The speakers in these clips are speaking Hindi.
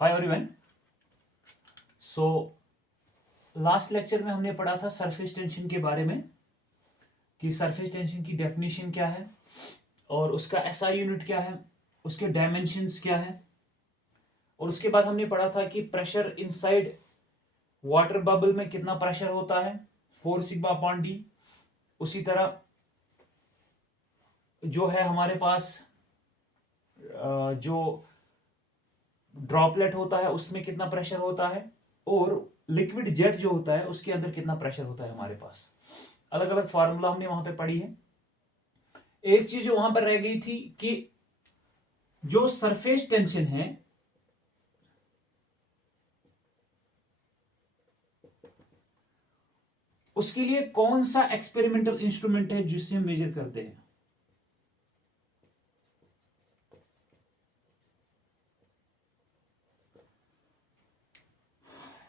Hi everyone. So last lecture में हमने पढ़ा था सरफेस टेंशन के बारे में कि सरफेस टेंशन की डेफिनेशन क्या है और उसका एसआई यूनिट क्या है, उसके डायमेंशंस क्या है। और उसके बाद हमने पढ़ा था कि प्रेशर इनसाइड वाटर बबल में कितना प्रेशर होता है, 4 सिग्मा अपॉन डी। उसी तरह जो है हमारे पास जो ड्रॉपलेट होता है उसमें कितना प्रेशर होता है, और लिक्विड जेट जो होता है उसके अंदर कितना प्रेशर होता है हमारे पास। अलग अलग फार्मूला हमने वहां पे पढ़ी है। एक चीज जो वहां पर रह गई थी कि जो सरफेस टेंशन है उसके लिए कौन सा एक्सपेरिमेंटल इंस्ट्रूमेंट है जिससे हम मेजर करते हैं।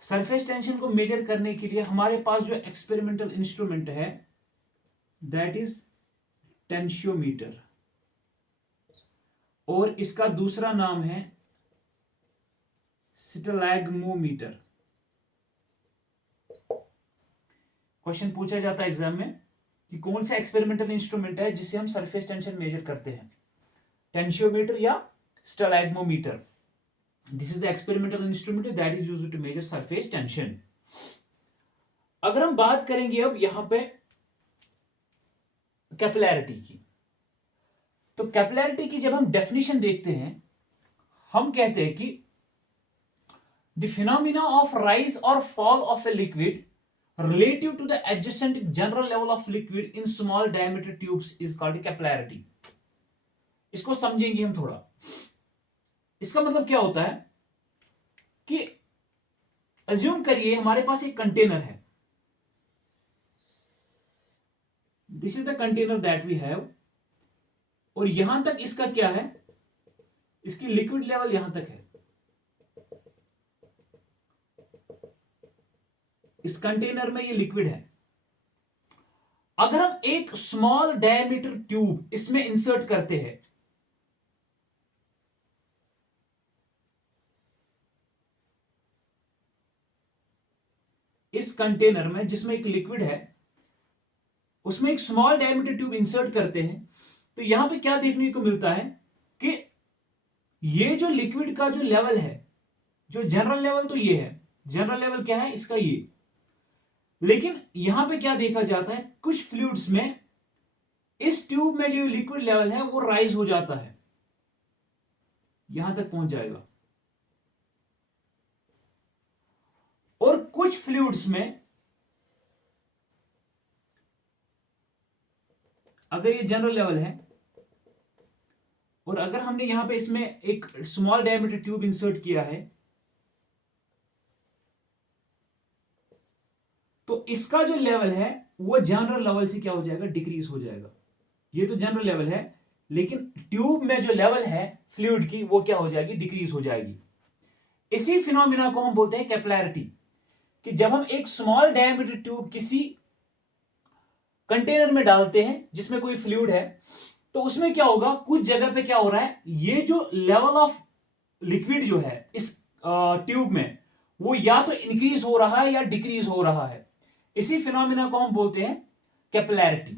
सरफेस टेंशन को मेजर करने के लिए हमारे पास जो एक्सपेरिमेंटल इंस्ट्रूमेंट है दैट इज टेंशियोमीटर, और इसका दूसरा नाम है स्टैलेग्मोमीटर। क्वेश्चन पूछा जाता है एग्जाम में कि कौन सा एक्सपेरिमेंटल इंस्ट्रूमेंट है जिससे हम सरफेस टेंशन मेजर करते हैं, टेंशियोमीटर या stalagmometer. This is the experimental instrument that is used to measure surface tension. अगर हम बात करेंगे अब यहां पे कैपिलैरिटी की, तो कैपिलैरिटी की जब हम डेफिनेशन देखते हैं हम कहते हैं कि द फिनोमिना ऑफ राइज और fall of a liquid relative to the adjacent general level of liquid in small diameter tubes is called capillarity। इसको समझेंगे हम थोड़ा। इसका मतलब क्या होता है कि अज्यूम करिए हमारे पास एक कंटेनर है, this is the container that we have, और यहां तक इसका क्या है, इसकी लिक्विड लेवल यहां तक है। इस कंटेनर में ये लिक्विड है। अगर हम एक स्मॉल डायमीटर ट्यूब इसमें इंसर्ट करते हैं, इस कंटेनर में जिसमें एक लिक्विड है उसमें एक स्मॉल डायमीटर ट्यूब इंसर्ट करते हैं, तो यहां पे क्या देखने को मिलता है कि ये जो लिक्विड का जो लेवल है, जो जनरल लेवल तो ये है, जनरल लेवल क्या है इसका ये, लेकिन यहां पे क्या देखा जाता है कुछ फ्लूइड्स में इस ट्यूब में जो लिक्विड लेवल है वो राइज हो जाता है, यहां तक पहुंच जाएगा। और कुछ फ्लूइड्स में अगर ये जनरल लेवल है और अगर हमने यहां पे इसमें एक स्मॉल डायमीटर ट्यूब इंसर्ट किया है तो इसका जो लेवल है वो जनरल लेवल से क्या हो जाएगा, डिक्रीज हो जाएगा। ये तो जनरल लेवल है, लेकिन ट्यूब में जो लेवल है फ्लूइड की वो क्या हो जाएगी, डिक्रीज हो जाएगी। इसी फिनोमिना को हम बोलते हैं कैपिलैरिटी, कि जब हम एक स्मॉल डायमीटर ट्यूब किसी कंटेनर में डालते हैं जिसमें कोई फ्लूइड है, तो उसमें क्या होगा, कुछ जगह पे क्या हो रहा है, ये जो लेवल ऑफ लिक्विड जो है इस ट्यूब में वो या तो इंक्रीज हो रहा है या डिक्रीज हो रहा है। इसी फिनोमिना को हम बोलते हैं कैपिलैरिटी।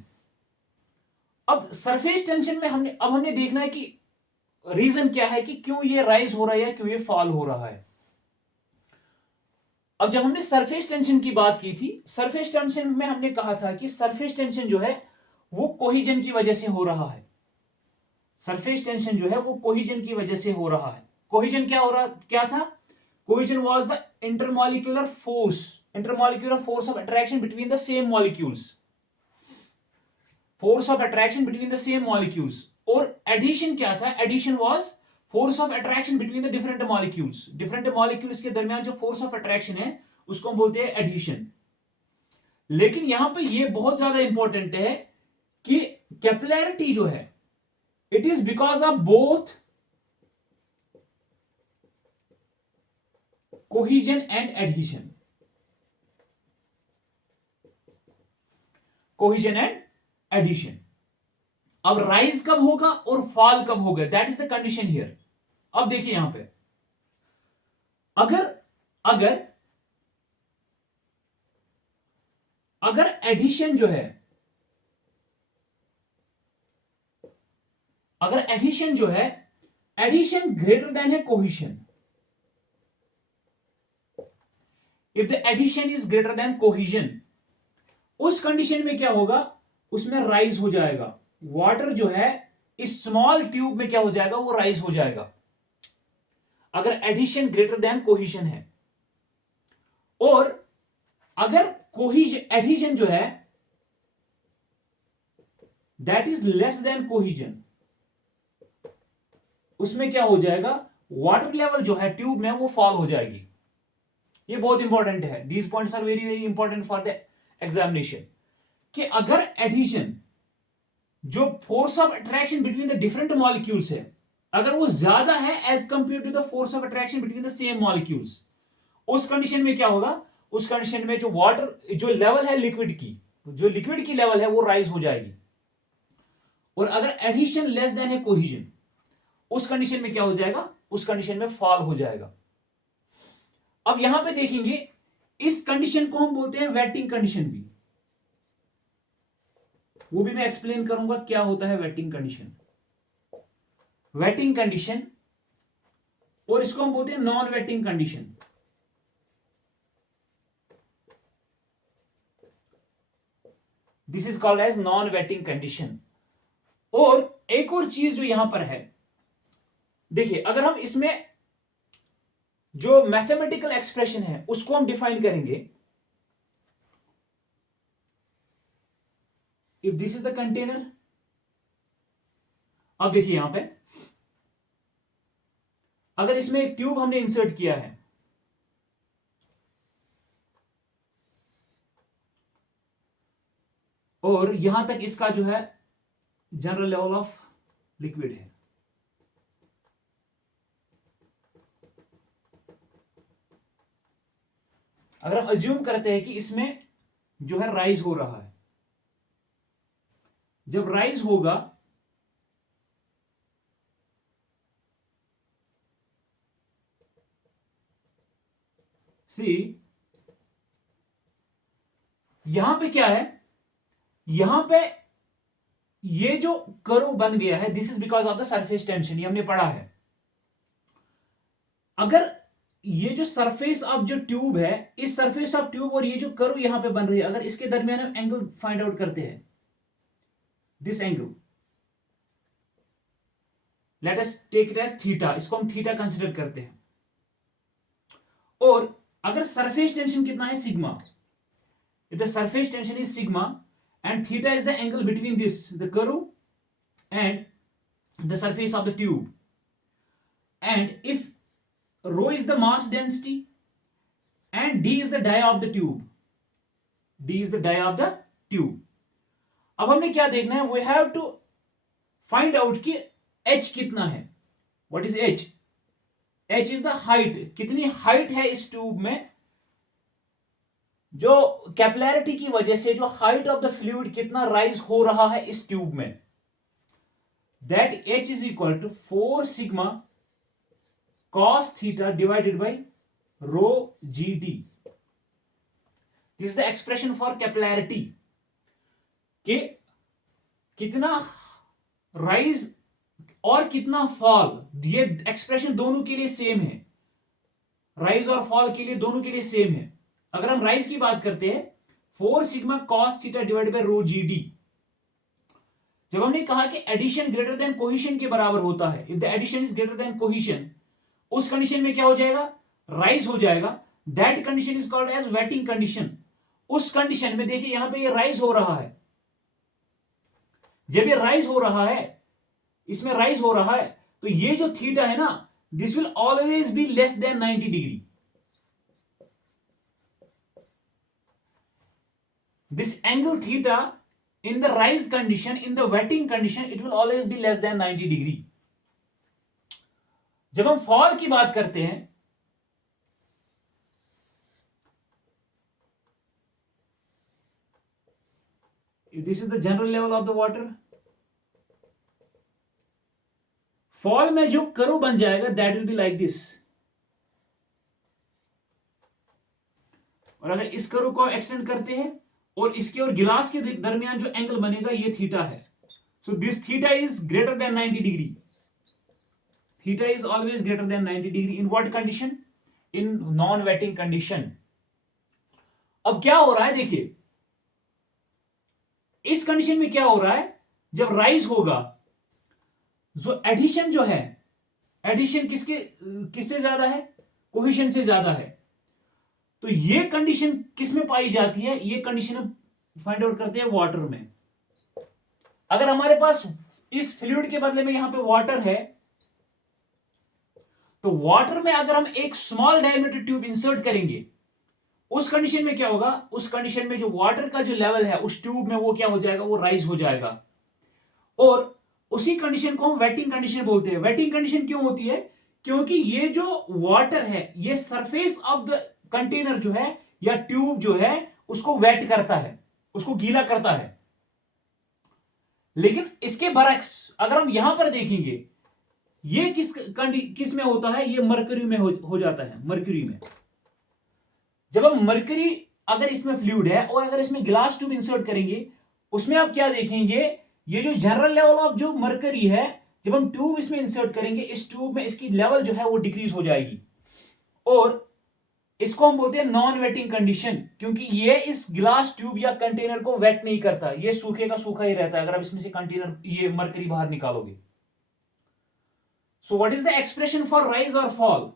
अब सरफेस टेंशन में हमने देखना है कि रीजन क्या है कि क्यों ये राइज हो रहा है या क्यों ये फॉल हो रहा है। अब जब हमने सरफेस टेंशन की बात की थी, सरफेस टेंशन में हमने कहा था कि सरफेस टेंशन जो है वो कोहिजन की वजह से हो रहा है। सरफेस टेंशन जो है वो कोहिजन की वजह से हो रहा है। कोहिजन क्या था, cohesion was the intermolecular force of attraction between the same molecules, force of attraction between the same molecules. और एडिशन क्या था, adhesion was force of attraction between the different molecules. Different molecules के दरमियान जो फोर्स ऑफ अट्रैक्शन है उसको हम बोलते हैं एडिशन। लेकिन यहां पे ये बहुत ज्यादा इंपॉर्टेंट है कि कैपिलैरिटी जो है it is because of both cohesion and adhesion, cohesion and adhesion. अब राइज कब होगा और फॉल कब होगा, that is the condition here. अब देखिए यहां पे अगर अगर अगर एडिशन जो है, अगर एडिशन जो है, एडिशन ग्रेटर देन है cohesion, if the adhesion is greater than cohesion, उस कंडीशन में क्या होगा, उसमें राइज हो जाएगा, वाटर जो है इस स्मॉल ट्यूब में क्या हो जाएगा, वो राइज हो जाएगा, अगर एडिशन ग्रेटर देन कोहिजन है। और अगर कोहिजन एडिशन जो है that is less than cohesion, उसमें क्या हो जाएगा, वाटर लेवल जो है ट्यूब में वो फॉल हो जाएगी। ये बहुत इंपॉर्टेंट है, these points are very very important for the examination, कि अगर एडिशन जो force of attraction between the different molecules है, अगर वो ज्यादा है as compare to the force of attraction between the same molecules, उस कंडीशन में क्या होगा, उस कंडीशन में जो वाटर जो लेवल है लिक्विड की, जो लिक्विड की लेवल है वो राइज हो जाएगी। और अगर एडिशन लेस देन है कोहिजन, उस कंडीशन में क्या हो जाएगा, उस कंडीशन में फॉल हो जाएगा। अब यहां पे देखेंगे, इस कंडीशन को हम बोलते हैं वेटिंग कंडीशन भी, वो भी मैं एक्सप्लेन करूंगा क्या होता है वेटिंग कंडीशन। वेटिंग कंडीशन, और इसको हम बोलते हैं non wetting condition. This is called as non wetting condition. और एक और चीज जो यहां पर है, देखिए अगर हम इसमें जो मैथमेटिकल एक्सप्रेशन है उसको हम डिफाइन करेंगे, if this is the container, अब देखिए यहां पे अगर इसमें एक ट्यूब हमने इंसर्ट किया है, और यहां तक इसका जो है जनरल लेवल ऑफ लिक्विड है, अगर हम अज्यूम करते हैं कि इसमें जो है राइज हो रहा है, जब राइज होगा सी, यहां पे क्या है, यहां पे ये जो कर्व बन गया है, this is because of the surface tension, ये हमने पढ़ा है। अगर ये जो सरफेस ऑफ जो ट्यूब है, इस सरफेस ऑफ ट्यूब और ये जो कर्व यहां पे बन रही है, अगर इसके दरमियान हम एंगल फाइंड आउट करते हैं, this angle, let us take it as theta, इसको हम थीटा कंसीडर करते हैं। और अगर सरफेस टेंशन कितना है, sigma, if the surface tension is sigma and theta is the angle between this the curve and the surface of the tube, and if rho is the mass density and d is the dia of the tube, d is the dia of the tube, अब हमने क्या देखना है, we have to find out कि h कितना है, what is h, h is the height, कितनी हाइट है इस ट्यूब में, जो कैपिलैरिटी की वजह से जो हाइट ऑफ द फ्लूइड कितना राइज हो रहा है इस ट्यूब में, that h is equal to 4 sigma cos theta divided by rho ji d. This is the expression for capillarity, कि कितना राइज और कितना फॉल, ये एक्सप्रेशन दोनों के लिए सेम है, राइज और फॉल के लिए दोनों के लिए सेम है। अगर हम राइज की बात करते हैं, 4 sigma cos theta divide by rho ji d, जब हमने कहा कि एडिशन ग्रेटर देन कोहिशन के बराबर होता है, if the adhesion is greater than cohesion, उस कंडीशन में क्या हो जाएगा, राइज हो जाएगा, that condition is called as wetting condition. उस कंडीशन में देखिए यहां पे ये राइज हो रहा है, जब ये राइज हो रहा है, इसमें राइज हो रहा है, तो ये जो थीटा है ना, this will always be less than 90 degree. This angle theta in the rise condition, in the wetting condition, it will always be less than 90 degree. जब हम फॉल की बात करते हैं, this is the general level of the water, fall में जो कर्व बन जाएगा that will be like this, और अगर इस कर्व को एक्सटेंड करते हैं और इसके और गिलास के दरमियान जो एंगल बनेगा ये थीटा है. So this theta is greater then 90 degree. Theta is always greater than 90 degree. In what condition? In non wetting condition. अब क्या हो रहा है देखिए, इस कंडीशन में क्या हो रहा है, जब राइज होगा जो एडिशन जो है, एडिशन किससे ज्यादा है? कोहेशन से ज्यादा है. तो ये कंडीशन किस में पाई जाती है? ये कंडीशन हम फाइंड आउट करते हैं वाटर में. अगर हमारे पास इस फ्लूइड के बदले में यहां पे वाटर है, तो वाटर में अगर हम एक स्मॉल डायमीटर ट्यूब इंसर्ट करेंगे, उस कंडीशन में क्या होगा? उस कंडीशन में जो वाटर का जो लेवल है उस ट्यूब में वो क्या हो जाएगा? वो राइज हो जाएगा. और उसी कंडीशन को हम वेटिंग कंडीशन बोलते हैं. वेटिंग कंडीशन क्यों होती है? क्योंकि ये जो वाटर है ये सरफेस ऑफ द कंटेनर जो है या ट्यूब जो है उसको वेट करता है, उसको गीला करता है. लेकिन इसके बरक्स अगर हम यहां पर देखेंगे, ये किस में होता है? ये मरकरी में हो जाता है. मरकरी में जब हम मरकरी अगर इसमें फ्लूइड है और अगर इसमें ग्लास ट्यूब इंसर्ट करेंगे, उसमें आप क्या देखेंगे? ये जो जनरल लेवल ऑफ जो मरकरी है, जब हम ट्यूब इसमें इंसर्ट करेंगे, इस ट्यूब में इसकी लेवल जो है वो डिक्रीज हो जाएगी. और इसको हम बोलते हैं नॉन वेटिंग कंडीशन, क्योंकि ये इस ग्लास ट्यूब या कंटेनर को वेट नहीं करता. ये सूखे का सूखा ही रहता है अगर आप इसमें से कंटेनर ये मरकरी बाहर निकालोगे. So what is the expression for rise और फॉल?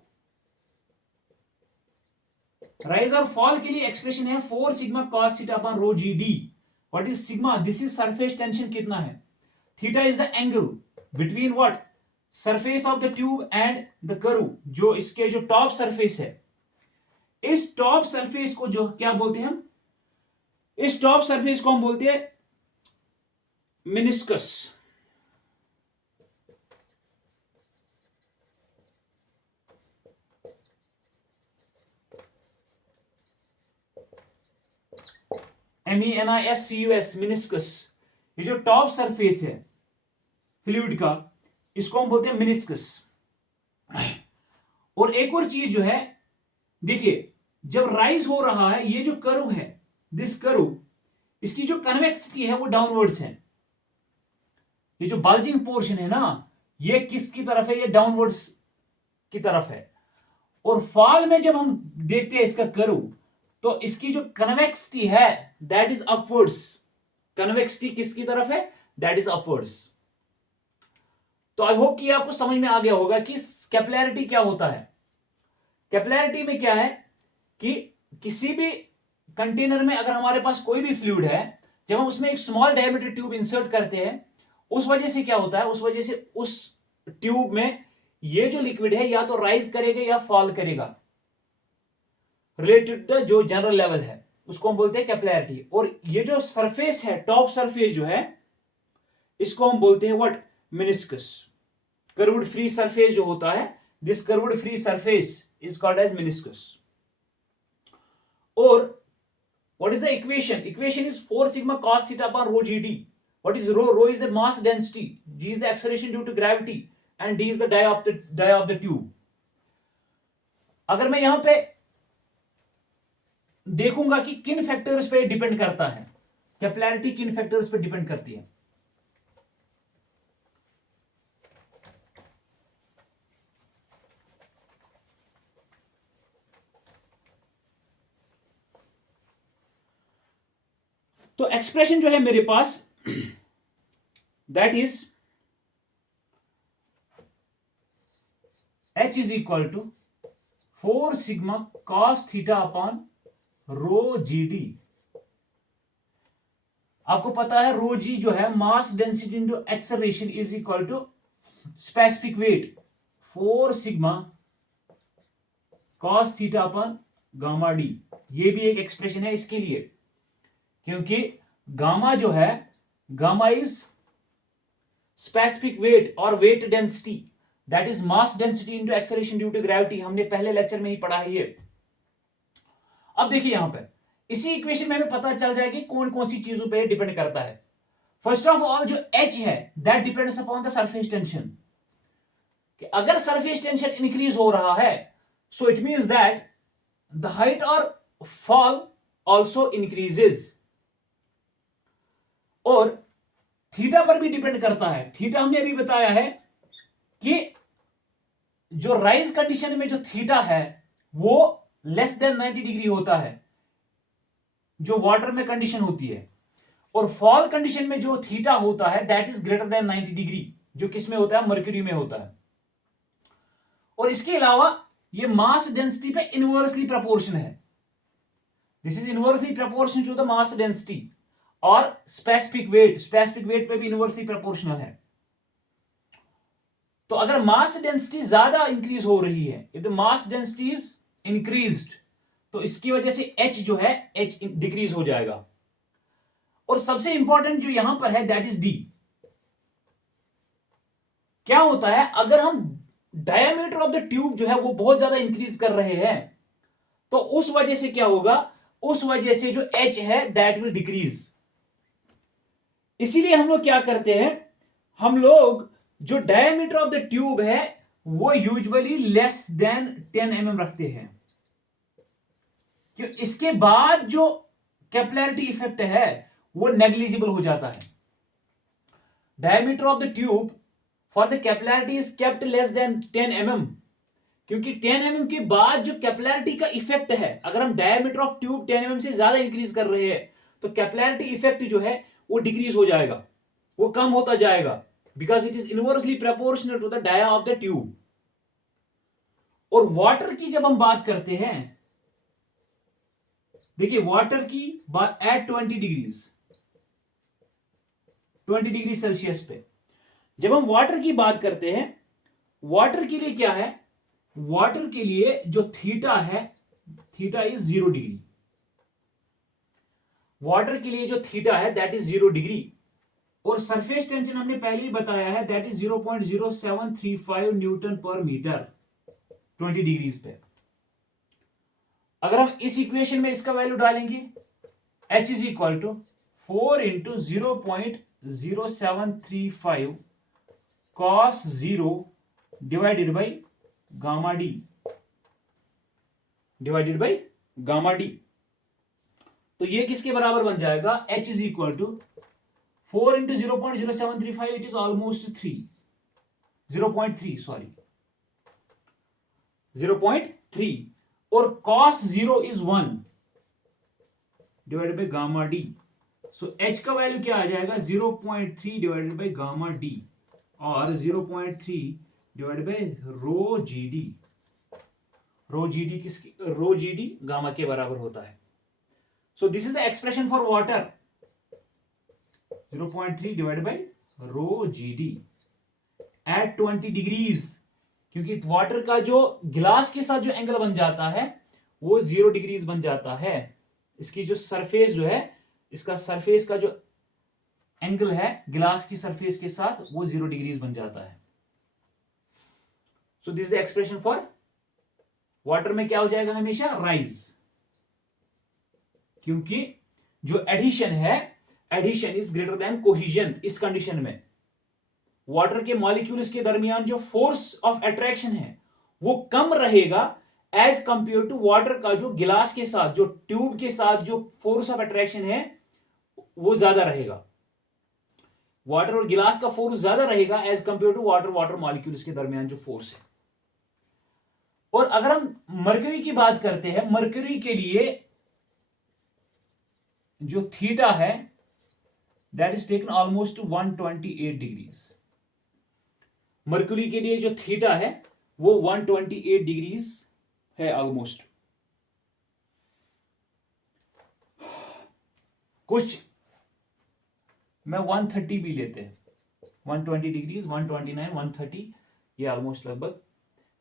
राइज और फॉल के लिए एक्सप्रेशन है 4 sigma cos theta upon rho ji D. What is sigma? This is surface tension कितना है. Theta is the angle between what? Surface of the tube and the curve, जो इसके जो टॉप सरफेस है. इस टॉप सरफेस को जो क्या बोलते हैं हम? इस टॉप सरफेस को हम बोलते हैं मिनिस्कस. MENISCUS, meniscus. ये जो टॉप सरफेस है फ्लूइड का, इसको हम बोलते हैं मिनिस्कस. और एक और चीज जो है, देखिए जब राइज हो रहा है, ये जो कर्व है, दिस कर्व, इसकी जो कन्वेक्सिटी है वो डाउनवर्ड्स है. ये जो बल्जिंग पोर्शन है ना, ये किसकी तरफ है? ये डाउनवर्ड्स की तरफ है. और फॉल में जब हम देखते हैं इसका कर्व, तो इसकी जो कन्वेक्सिटी है दैट इज अपवर्ड्स. कन्वेक्सिटी किसकी तरफ है? That is upwards. तो आई होप कि आपको समझ में आ गया होगा कि कैपिलैरिटी क्या होता है. कैपिलैरिटी में क्या है कि किसी भी कंटेनर में अगर हमारे पास कोई भी फ्लूइड है, जब हम उसमें एक स्मॉल डायमीटर ट्यूब इंसर्ट करते हैं, उस वजह से क्या होता है? उस वजह से उस ट्यूब में ये जो लिक्विड है या तो राइज करेगा या फॉल करेगा रिलेटेड द जो जनरल लेवल है, उसको हम बोलते हैं कैपिलैरिटी. और ये जो सरफेस है, टॉप सरफेस जो है, इसको हम बोलते हैं what? Meniscus. Curved free surface जो होता है, this curved free surface is called as meniscus. और what is the equation? Equation is 4 sigma cos theta upon rho ji D. What is rho? Rho is the mass density, G is the acceleration due to gravity and D is the dia of the tube. अगर मैं यहां पे देखूंगा कि किन फैक्टर्स पे डिपेंड करता है, कैपिलैरिटी किन फैक्टर्स पे डिपेंड करती है. तो एक्सप्रेशन जो है मेरे पास that is H is equal to 4 sigma cos theta upon rho ji D. आपको पता है रो जी जो है mass density into acceleration is equal to specific weight 4 sigma cos theta upon gamma D. ये भी एक एक्सप्रेशन है इसके लिए, क्योंकि गामा जो है, गामा इज स्पेसिफिक वेट और weight density, that is mass density into acceleration due to gravity. हमने पहले लेक्चर में ही पढ़ा है ये. अब देखिए यहां पर इसी इक्वेशन में हमें पता चल जाएगा कि कौन कौन सी चीजों पे डिपेंड करता है. फर्स्ट ऑफ ऑल जो H है that depends upon the surface tension. कि अगर सरफेस टेंशन इंक्रीज हो रहा है, so it means that the height और फॉल ऑल्सो इंक्रीजेज। और थीटा पर भी डिपेंड करता है। थीटा हमने अभी बताया है कि जो राइज कंडीशन में जो थीटा है वो लेस देन 90 डिग्री होता है, जो वाटर में कंडीशन होती है। और फॉल कंडीशन में जो थीटा होता है that is greater then 90 degree, जो किस में होता है, मर्क्यूरी में होता है। और इसके अलावा ये मास डेंसिटी पे इनवर्सली प्रोपोर्शन है। This is inversely proportional to the mass density. और स्पेसिफिक वेट पे भी इनवर्सली प्रोपोर्शनल है। तो अगर मास डेंसिटी ज्यादा इंक्रीज हो रही है, if the mass density is increased, तो इसकी वजह से एच जो है एच डिक्रीज हो जाएगा। और सबसे इंपॉर्टेंट जो यहां पर है दैट इज डी। क्या होता है, अगर हम डायमीटर ऑफ द ट्यूब जो है वो बहुत ज्यादा इंक्रीज कर रहे हैं, तो उस वजह से क्या होगा, उस वजह से जो एच है दैट विल डिक्रीज। इसीलिए हम लोग क्या करते हैं, हम लोग जो डायमीटर ऑफ द ट्यूब है वो यूजुअली लेस देन 10 mm रखते हैं। क्यों, इसके बाद जो कैपिलैरिटी इफेक्ट है वो नेग्लिजिबल हो जाता है। Diameter of the tube for the capillarity is kept less than 10 mm, क्योंकि 10 mm के बाद जो कैपिलैरिटी का इफेक्ट है, अगर हम डायमीटर ऑफ ट्यूब 10 mm से ज्यादा इंक्रीज कर रहे हैं तो कैपिलैरिटी इफेक्ट जो है वो डिक्रीज हो जाएगा, वो कम होता जाएगा, because it is inversely proportional to the dia of the tube. और वाटर की जब हम बात करते हैं, देखिए वाटर की बात एट 20 डिग्री सेल्सियस पे जब हम वाटर की बात करते हैं, वाटर के लिए क्या है, वाटर के लिए जो थीटा है, थीटा इज 0 डिग्री। वाटर के लिए जो थीटा है दैट इज 0 डिग्री। और सरफेस टेंशन हमने पहले ही बताया है दैट इज 0.0735 न्यूटन पर मीटर 20 डिग्रीज पे। अगर हम इस इक्वेशन में इसका वैल्यू डालेंगे, h is equal to 4 into 0.0735 cos 0 divided by gamma d, divided by gamma d. तो ये किसके बराबर बन जाएगा, h is equal to 4 into 0.0735, it is almost 0.3 sorry 0.3, और cos 0 is 1 divided by gamma d. So h का वैल्यू क्या आ जाएगा, 0.3 डिवाइडेड बाई गामा डी, और 0.3 divided by rho ji d. Rho ji d किसकी, रो जी डी गामा के बराबर होता है। So this is the expression for water, 0.3 divided by rho ji d at 20 degrees. क्योंकि वाटर का जो गिलास के साथ जो एंगल बन जाता है वो 0 डिग्रीज बन जाता है। इसकी जो सरफेस जो है, इसका सरफेस का जो एंगल है गिलास की सरफेस के साथ वो 0 डिग्रीज बन जाता है। So this the expression for water में क्या हो जाएगा हमेशा, राइज। क्योंकि जो एडिशन है, adhesion is greater than cohesion. इस कंडीशन में वाटर के मॉलिक्यूल्स के दरमियान जो फोर्स ऑफ अट्रैक्शन है वो कम रहेगा एज कंपेयर टू वाटर का जो गिलास के साथ, जो ट्यूब के साथ जो फोर्स ऑफ अट्रैक्शन है वो ज्यादा रहेगा। वाटर और गिलास का फोर्स ज्यादा रहेगा as compare to water molecules के दरमियान जो फोर्स है। और अगर हम मर्क्यूरी की बात करते हैं, मर्क्यूरी के लिए जो थीटा है that is taken almost 128 degrees. Mercury के लिए जो थीटा है वो 128 डिग्रीज है ऑलमोस्ट। कुछ में 130 भी लेते हैं, 120 डिग्रीज, 129, 130, ये ऑलमोस्ट लगभग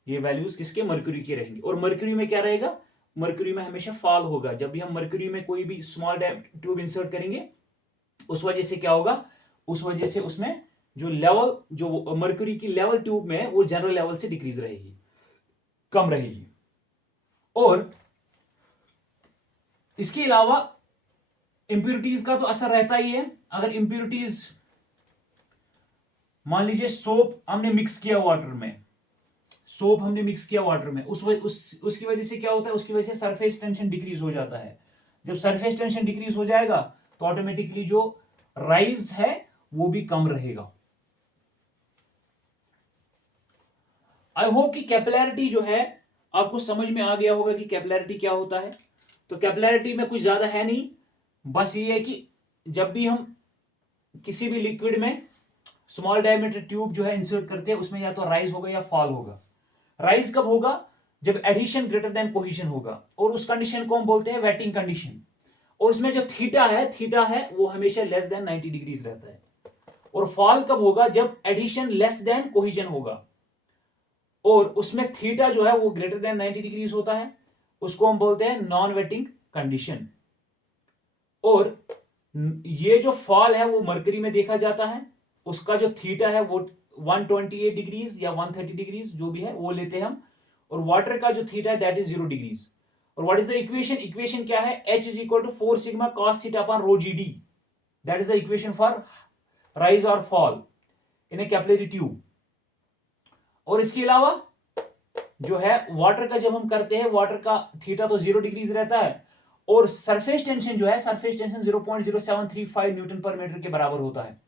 ये वैल्यूज किसके, मर्क्यूरी के रहेंगे। और मर्क्यूरी में क्या रहेगा, मर्क्यूरी में हमेशा फॉल होगा। जब भी हम मर्क्यूरी में कोई भी स्मॉल ट्यूब इंसर्ट करेंगे उस वजह से क्या होगा, उस वजह से उसमें जो लेवल, जो मर्क्यूरी की लेवल ट्यूब में है वो जनरल लेवल से डिक्रीज रहेगी, कम रहेगी। और इसके अलावा इंप्यूरिटीज का तो असर रहता ही है। अगर इंप्यूरिटीज मान लीजिए सोप हमने मिक्स किया वाटर में, सोप हमने मिक्स किया वाटर में, उसकी वजह से क्या होता है, उसकी वजह से सरफेस टेंशन डिक्रीज हो जाता है। जब सरफेस टेंशन डिक्रीज हो जाएगा तो ऑटोमेटिकली जो राइज है वो भी कम रहेगा। आई होप कि कैपिलैरिटी जो है आपको समझ में आ गया होगा कि कैपिलैरिटी क्या होता है। तो कैपिलैरिटी में कुछ ज्यादा है नहीं, बस ये है कि जब भी हम किसी भी लिक्विड में स्मॉल डायमीटर ट्यूब जो है इंसर्ट करते हैं, उसमें या तो राइज होगा या फॉल होगा। राइज कब होगा, जब एडिशन ग्रेटर देन कोहेजन होगा, और उस कंडीशन को हम बोलते हैं वेटिंग कंडीशन। और उसमें जो थीटा है वो हमेशा लेस देन 90 डिग्रीज रहता है। और फॉल कब होगा, जब एडिशन लेस देन कोहेजन होगा और उसमें थीटा जो है वो ग्रेटर देन 90 डिग्रीज होता है, उसको हम बोलते हैं नॉन वेटिंग कंडीशन। और ये जो फॉल है वो मरकरी में देखा जाता है, उसका जो थीटा है वो 128 डिग्रीज या 130 डिग्रीज जो भी है वो लेते हैं हम, और वाटर का जो थीटा है दैट इज 0 डिग्रीज। और what is the equation, equation क्या है, H is equal to 4 sigma cos theta upon rho ji D, that is the equation for rise और fall in a capillary tube. और इसके अलावा जो है वाटर का जब हम करते हैं, वाटर का थीटा तो 0 डिग्रीज रहता है, और सरफेस टेंशन जो है, सरफेस टेंशन 0.0735 न्यूटन पर मीटर के बराबर होता है।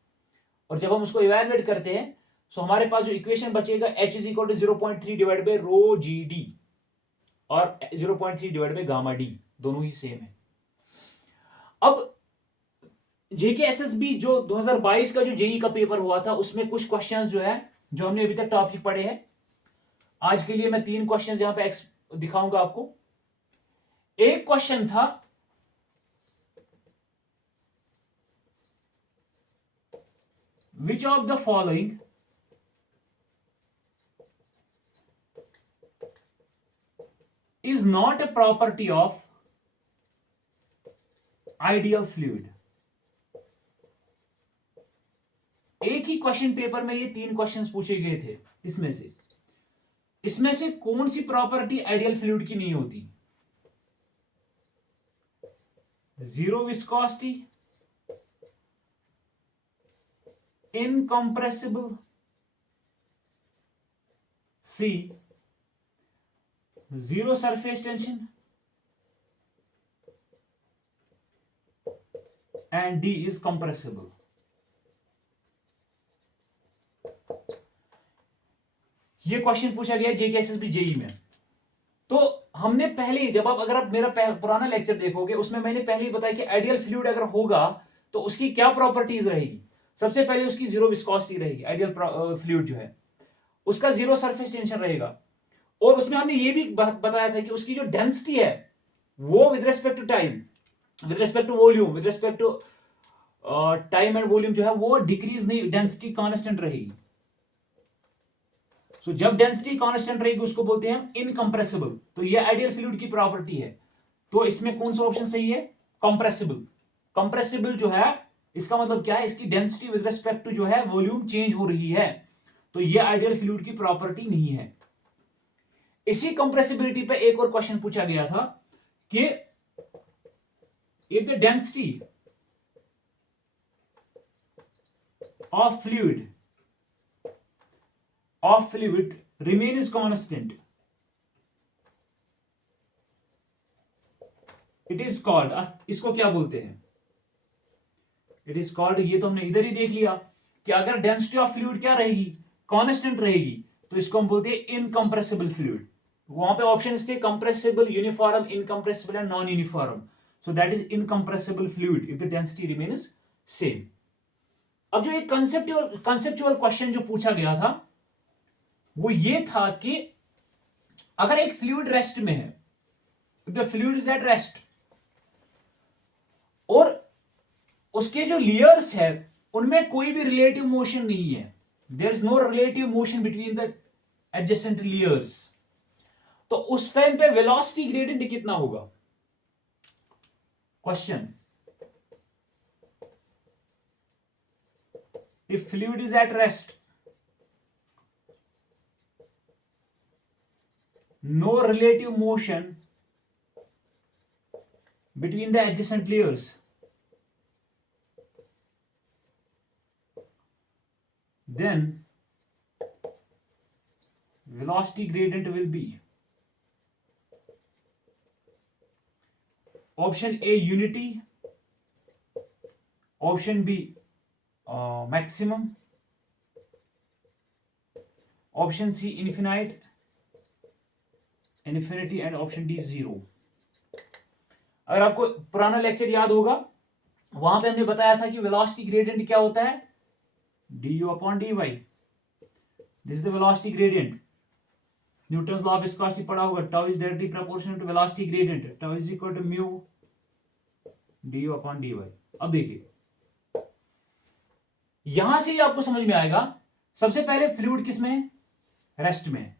और जब हम उसको इवैल्यूएट करते हैं तो हमारे पास जो इक्वेशन बचेगा H is equal to 0.3 divide by rho ji d और 0.3 डिवाइड बाई गामा डी, दोनों ही सेम है। अब जेके एसएसबी जो 2022 का जो जेई का पेपर हुआ था, उसमें कुछ क्वेश्चंस जो है जो हमने अभी तक टॉपिक पढ़े हैं, आज के लिए मैं 3 क्वेश्चंस यहां पे दिखाऊंगा आपको। एक क्वेश्चन था which of the following is not a property of ideal fluid। एक ही क्वेश्चन पेपर में ये 3 क्वेश्चंस पूछे गए थे, इसमें से कौन सी प्रॉपर्टी आइडियल फ्लूइड की नहीं होती, zero viscosity, incompressible, C zero surface tension, and D is compressible. ये क्वेश्चन पूछा गया जेकेएसएसबी जेई में। तो हमने पहले ही, जब आप अगर आप मेरा पुराना लेक्चर देखोगे, उसमें मैंने पहले ही बताया कि आइडियल फ्लूइड अगर होगा तो उसकी क्या प्रॉपर्टीज रहेगी। सबसे पहले उसकी जीरो विस्कोसिटी रहेगी, आइडियल फ्लूइड जो है उसका जीरो सरफेस टेंशन रहेगा। और उसमें हमने ये भी बताया था कि उसकी जो डेंसिटी है वो with respect to time, with respect to volume, with respect to time and volume जो है वो डिक्रीज नहीं, डेंसिटी कांस्टेंट रहेगी। सो जब डेंसिटी कांस्टेंट रहेगी उसको बोलते हैं हम इनकंप्रेसिबल। तो ये आइडियल फ्लूइड की प्रॉपर्टी है। तो इसमें कौन सा ऑप्शन सही है, कंप्रेसिबल। कंप्रेसिबल जो है इसका मतलब क्या है, इसकी डेंसिटी विद रिस्पेक्ट टू जो है वॉल्यूम चेंज हो रही है, तो ये आइडियल फ्लूइड की प्रॉपर्टी नहीं है। इसी कंप्रेसिबिलिटी पे एक और क्वेश्चन पूछा गया था कि if the density of fluid remains constant, it is called, इसको क्या बोलते हैं, इट इज कॉल्ड, ये तो हमने इधर ही देख लिया कि अगर डेंसिटी ऑफ फ्लूइड क्या रहेगी, कांस्टेंट रहेगी, तो इसको हम बोलते हैं इनकंप्रेसिबल फ्लूइड। वहां पे ऑप्शन थे compressible, uniform, incompressible and non uniform. So that is incompressible fluid if the density remains same. अब जो एक कंसेप्चुअल क्वेश्चन जो पूछा गया था वो ये था कि अगर एक फ्लूइड रेस्ट में है, the fluid is at rest, और उसके जो लेयर्स है उनमें कोई भी रिलेटिव मोशन नहीं है, there is no relative motion between the adjacent layers, तो उस टाइम पे वेलोसिटी ग्रेडियंट कितना होगा। Question, if fluid is at rest, no relative motion between the adjacent layers, then velocity gradient will be option A unity, option B maximum, option C infinite, infinity and option D zero। अगर आपको पुराना लेक्चर याद होगा वहां पे हमने बताया था कि वेलोसिटी ग्रेडियंट क्या होता है, du upon dy। This is the velocity gradient. Newton's law of viscosity पढ़ा होगा, tau is directly proportional to velocity gradient, tau is equal to mu du upon dy। अब देखिए यहां से ही आपको समझ में आएगा, सबसे पहले फ्लूइड किस में है, रेस्ट में है।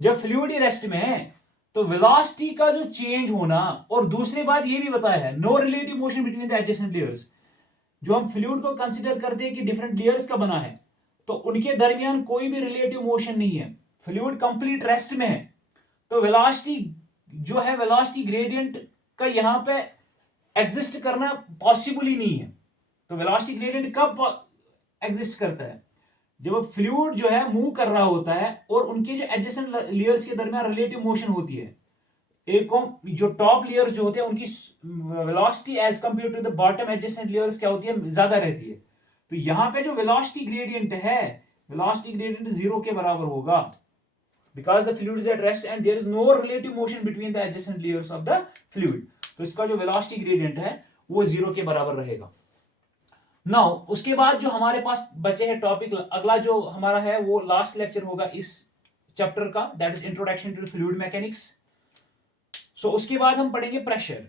जब फ्लूइड ही रेस्ट में है तो वेलोसिटी का जो चेंज होना, और दूसरी बात ये भी बताया है no relative motion between the adjacent layers. जो हम फ्लूइड को कंसीडर करते हैं कि डिफरेंट लेयर्स का बना है, तो उनके दरमियान कोई भी रिलेटिव मोशन नहीं है, फ्लूइड कंप्लीट रेस्ट में है, तो वेलोसिटी जो है, वेलोसिटी ग्रेडियंट का यहां पे एग्जिस्ट करना पॉसिबल ही नहीं है। तो वेलोसिटी ग्रेडियंट कब एग्जिस्ट करता है, जब फ्लूइड जो है मूव कर रहा होता है और उनके जो एडजेसेंट लेयर्स के दरमियान रिलेटिव मोशन होती है। एक जो टॉप लेयर्स जो होते हैं उनकी velocity as compare to the bottom adjacent layers क्या होती है, ज्यादा रहती है। तो यहां पे जो वेलोसिटी ग्रेडियंट है, वेलोसिटी ग्रेडियंट जीरो के बराबर होगा, because the fluid is at rest and there is no relative motion between the adjacent layers of the fluid. तो इसका जो वेलोसिटी ग्रेडियंट है वो जीरो के बराबर रहेगा। नाउ उसके बाद जो हमारे पास बचे हैं टॉपिक, अगला जो हमारा है वो लास्ट लेक्चर होगा इस चैप्टर का, that is introduction to fluid mechanics. So उसके बाद हम पढ़ेंगे प्रेशर।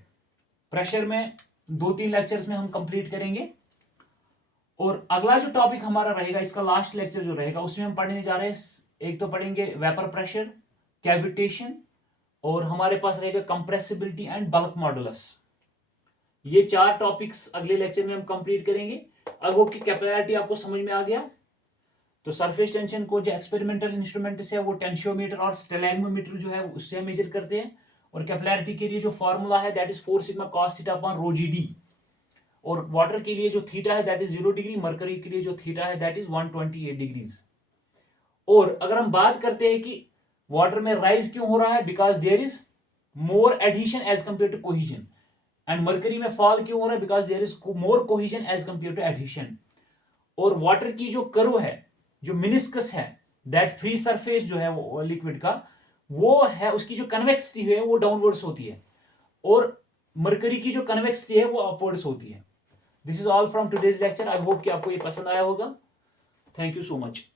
प्रेशर में 2-3 लेक्चर्स में हम कंप्लीट करेंगे। और अगला जो टॉपिक हमारा रहेगा, इसका लास्ट लेक्चर जो रहेगा, उसमें हम पढ़ने जा रहे हैं, एक तो पढ़ेंगे वेपर प्रेशर, कैविटेशन, और हमारे पास रहेगा कंप्रेसिबिलिटी एंड बल्क मॉडुलस। ये 4 टॉपिक्स अगले लेक्चर में हम कंप्लीट करेंगे। आई होप कि कैपिलैरिटी आपको समझ में आ गया। तो सरफेस टेंशन को जो एक्सपेरिमेंटल इंस्ट्रूमेंट से है वो टेंशियोमीटर और स्टेलैग्मोमीटर जो है उससे मेजर करते हैं। और कैपिलैरिटी के लिए जो फॉर्मूला है that is 4 sigma cos theta upon rho ji d. और वाटर के लिए जो थीटा है दैट इज 0 डिग्री, मरकरी के लिए जो थीटा है दैट इज 128 डिग्रीज। और अगर हम बात करते हैं कि वाटर में राइज क्यों हो रहा है, because there is more adhesion as compare to cohesion. And mercury में फॉल क्यों हो रहा है, because there is more cohesion as compare to adhesion. और वाटर की जो कर्व है, जो मिनिस्कस है, दैट फ्री सरफेस जो है वो लिक्विड का, वो है उसकी जो कन्वेक्सिटी है वो डाउनवर्ड्स होती है, और मरकरी की जो कन्वेक्सिटी है वो अपवर्ड्स होती है। This is all from today's lecture. I hope कि आपको ये पसंद आया होगा। Thank you so much.